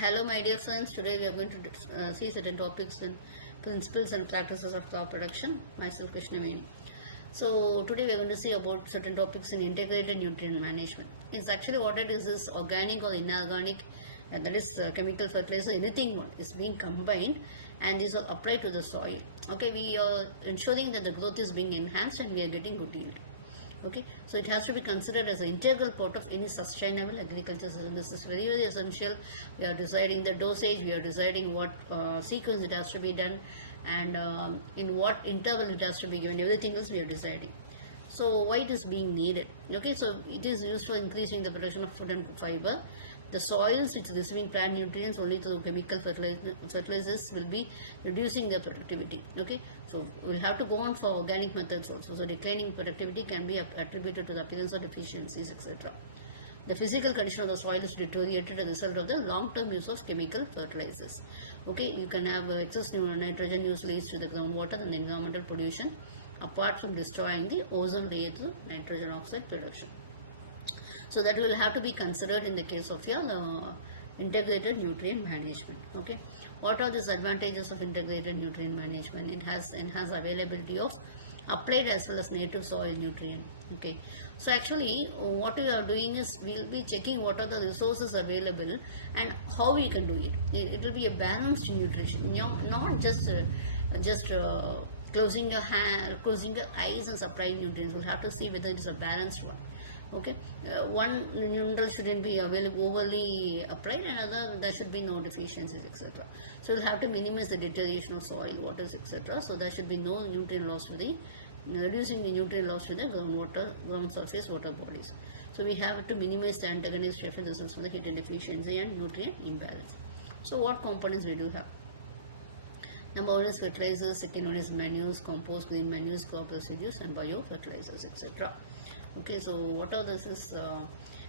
Hello, my dear friends. Today we are going to see certain topics in principles and practices of crop production. Myself, Krishnaveni. So today we are going to see about certain topics in integrated nutrient management. It's actually what it is organic or inorganic, and that is chemical fertilizer. Anything one is being combined, and these are applied to the soil. Okay, we are ensuring that the growth is being enhanced and we are getting good yield. Okay, so it has to be considered as an integral part of any sustainable agriculture system. This is very, very essential. We are deciding the dosage, we are deciding what sequence it has to be done, and in what interval it has to be given. Everything else we are deciding. So why it is being needed? Okay, so it is used for increasing the production of food and fiber. The soils which receiving plant nutrients only through chemical fertilizers will be reducing their productivity. Okay, so we'll have to go on for organic methods also. So declining productivity can be attributed to the appearance of deficiencies, etc. The physical condition of the soil is deteriorated as a result of the long-term use of chemical fertilizers. Okay, you can have excess nitrogen use leads to the groundwater and the environmental pollution, apart from destroying the ozone layer through nitrogen oxide production. So that will have to be considered in the case of your integrated nutrient management. Okay, what are the advantages of integrated nutrient management? It has enhanced availability of applied as well as native soil nutrient. Okay, so actually what we are doing is we will be checking what are the resources available and how we can do it. It will be a balanced nutrition, not just closing your hand, closing your eyes and supplying nutrients. We'll have to see whether it is a balanced one. Okay, one mineral shouldn't be overly applied, and other there should be no deficiencies, etc. So we'll have to minimize the deterioration of soil, waters, etc. So there should be no nutrient loss to the reducing the nutrient loss to the ground surface water bodies. So we have to minimize the antagonist effect results from the heat deficiency and nutrient imbalance. So what components we do have? Number one is fertilizers, second one is manures, compost, green manures, crop residues, and biofertilizers, etc. Okay, so what are this is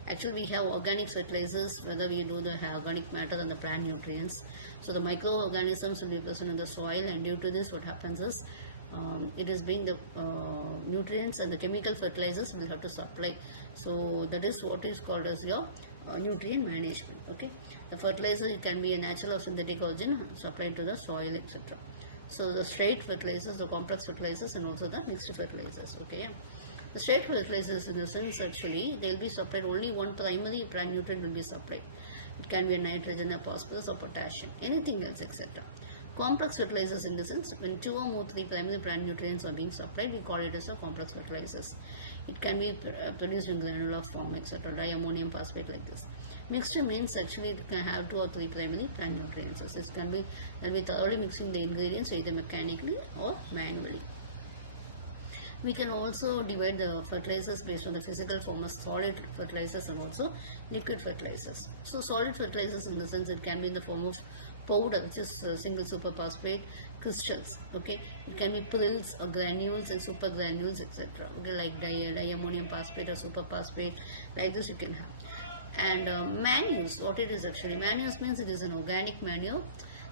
actually we have organic fertilizers, whether we do the organic matter and the plant nutrients. So the microorganisms will be present in the soil, and due to this what happens is it is being the nutrients and the chemical fertilizers will have to supply. So that is what is called as your nutrient management. Okay, the fertilizer, it can be a natural or synthetic origin supplied to the soil, etc. So the straight fertilizers, the complex fertilizers, and also the mixed fertilizers. Okay, yeah. The straight fertilizers, in the sense, actually they will be supplied only one primary plant nutrient will be supplied. It can be a nitrogen, a phosphorus, or potassium, anything else, etc. Complex fertilizers, in the sense, when two or more three primary plant nutrients are being supplied, we call it as a complex fertilizers. It can be produced in granular form, etc. Diammonium phosphate, like this. Mixed means actually it can have two or three primary plant nutrients. So it can be thoroughly mixing the ingredients either mechanically or manually. We can also divide the fertilizers based on the physical form of solid fertilizers and also liquid fertilizers. So solid fertilizers, in the sense, it can be in the form of powder, which is single superphosphate crystals. Okay, it can be pills or granules and super granules, etc. Okay, like diammonium phosphate or superphosphate, like this you can have. And manures, what it is actually, manures means it is an organic manure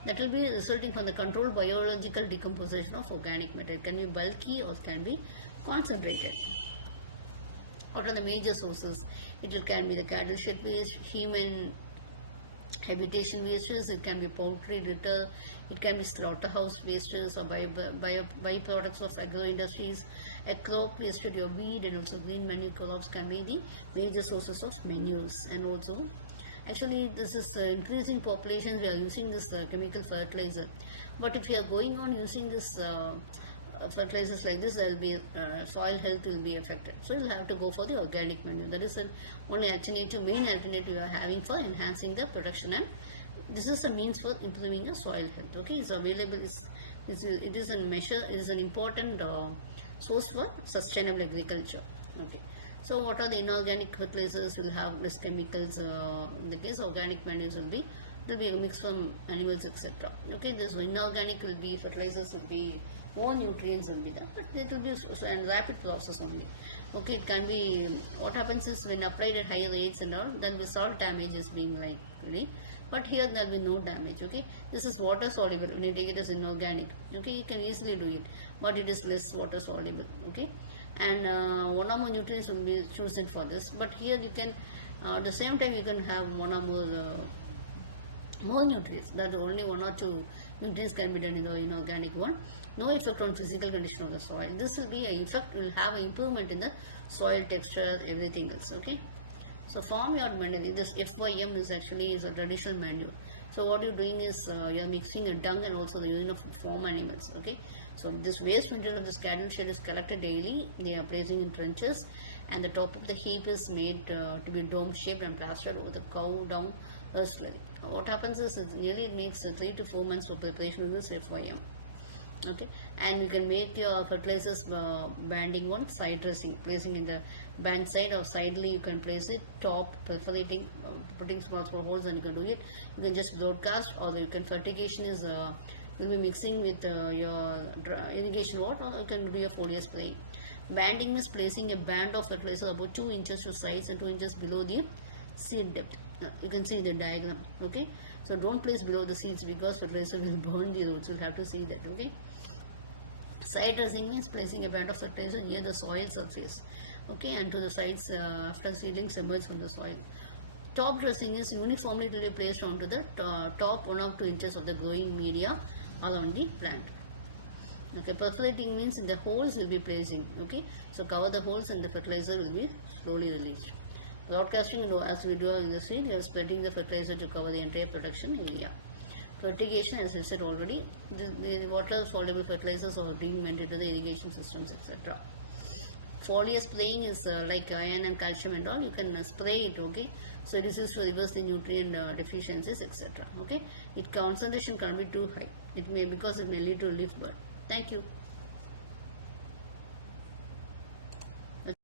that will be resulting from the controlled biological decomposition of organic matter. It can be bulky or it can be concentrated. What are the major sources? It can be the cattle shed waste, human habitation wastes, it can be poultry litter, it can be slaughterhouse wastes or byproducts of agro industries. A crop wasted, your weed and also green manure crops can be the major sources of manures. And also actually this is increasing populations, we are using this chemical fertilizer, but if we are going on using this fertilizers like this, there will be soil health will be affected. So you will have to go for the organic manure. That is the only alternative, main alternative you are having for enhancing the production, and this is a means for improving your soil health. Okay, it's available. It is a measure. It is an important source for sustainable agriculture. Okay. So what are the inorganic fertilizers? Will have less chemicals. In the case organic manures will be a mix from animals, etc. Okay, this inorganic will be fertilizers will be more nutrients will be there, but it will be a rapid process only. Okay, it can be, what happens is when applied at higher rates and all, there will be salt damage is being likely, but here there will be no damage. Okay, this is water soluble when you take it as inorganic. Okay, you can easily do it, but it is less water soluble. Okay, and one or more nutrients will be chosen for this, but here you can at the same time you can have one or more more nutrients. That only one or two nutrients can be done in the inorganic one. No effect on physical condition of the soil. This will be a effect, will have an improvement in the soil texture, everything else. Okay. So farmyard manure, this FYM is actually is a traditional manure. So what you're doing is you're mixing a dung and also the urine of farm animals. Okay. So this waste material of this cattle shed is collected daily. They are placing in trenches, and the top of the heap is made to be dome shaped and plastered over the cow dung slurry. What happens is it makes 3 to 4 months of preparation of this FYM. Okay, and you can make your fertilizers banding one side dressing, placing in the bank side or sidely you can place it, top perforating, putting small holes, and you can do it. You can just broadcast, or you can fertigation is you'll be mixing with your irrigation water, or you can do your foliar spray. Banding means placing a band of fertilizer about 2 inches to sides and 2 inches below the seed depth. You can see the diagram. Okay, so don't place below the seeds because fertilizer will burn the roots. You'll have to see that. Okay. Side dressing means placing a band of fertilizer near the soil surface, okay, and to the sides after seedlings emerge from the soil. Top dressing is uniformly to be placed onto the top 1 or 2 inches of the growing media around the plant. Okay, perforating means in the holes will be placing. Okay, so cover the holes and the fertilizer will be slowly released. Broadcasting, as we do in the seed, we are spreading the fertilizer to cover the entire production area. Fertigation, as I said already, the water soluble fertilizers are being meant into the irrigation systems, etc. Foliar spraying is like iron and calcium and all. You can spray it, okay. So this is to reverse the nutrient deficiencies, etc. Okay. Its concentration can't be too high. It may, because it may lead to leaf burn. Thank you.